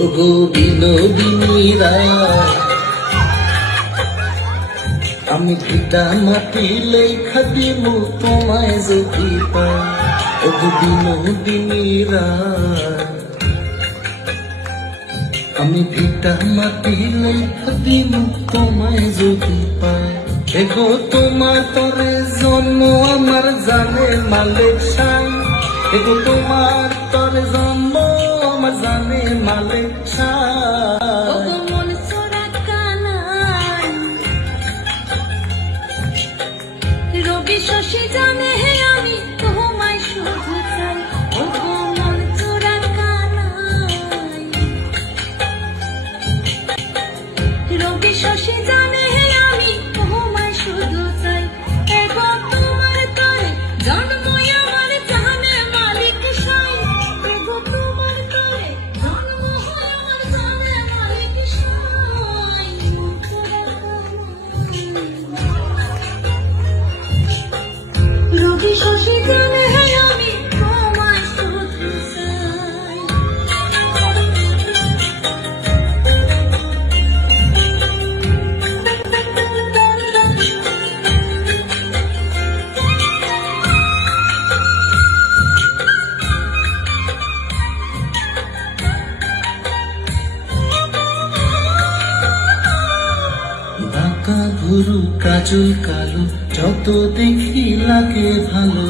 ওগো বিনোদিনী রায়, আমি ভিটা মাটি লেখা দিমু তোমায় যদি পাই। ওগো বিনোদিনী রায়, আমি ভিটা মাটি লেখা দিমু তোমায় যদি পাই। এগো তোমার তরে জন্ম আমার জানে মালিক সাই। এগো তোমার তরে জন্ম আমার জানে মালিক সাই। রবি শশী জানে হে আমি তোমায় শুধু চাই। ওগো মন চোরা কানাই, রবি শশী জানে হে আমি তোমায় শুধু চাই। এগো তোমার তরে জন্ম আমার জানে মালিক সাই। এগো তোমার তরে জন্ম আমার জানে মালিক সাই। রবি শশী জানে হে আমি তোমায় শুধু চাই। বাঁকা ভুরু কাজল কালো যত দেখি লাগে ভালো।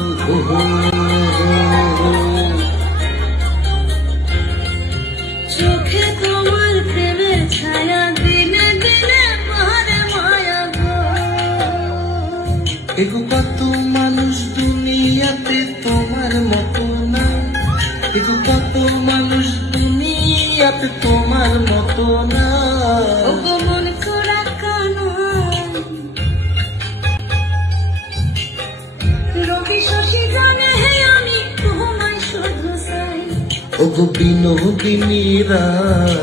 চোখে তোমার প্রেমের ছায়া দিনে দিনে মারে মায়া গো। এগো কত মানুষ দুনিয়াতে তোমার মতো না। এগো কত মানুষ দুনিয়াতে তোমার মতো না। ওগো মন চোরা কানাই, রবি শশী জানে হে আমি তোমায় শুধু চাই। ওগো বিনোদিনী রায়,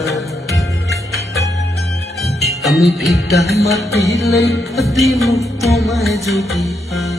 আমি ভিটা মাটি লেখা দিমু তোমায় যদি পাই।